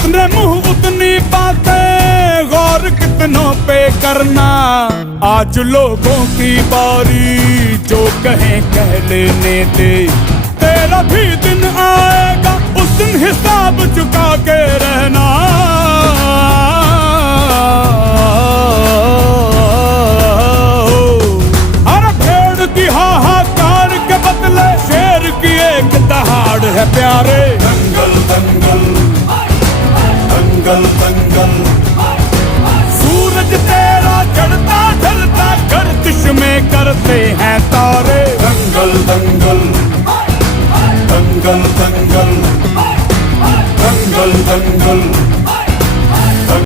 जितने मुंह उतनी बातें, गौर कितनों पे करना। आज लोगों की बारी, जो कहें कह लेने दे। तेरा भी दिन आएगा, उस दिन हिसाब चुका के रह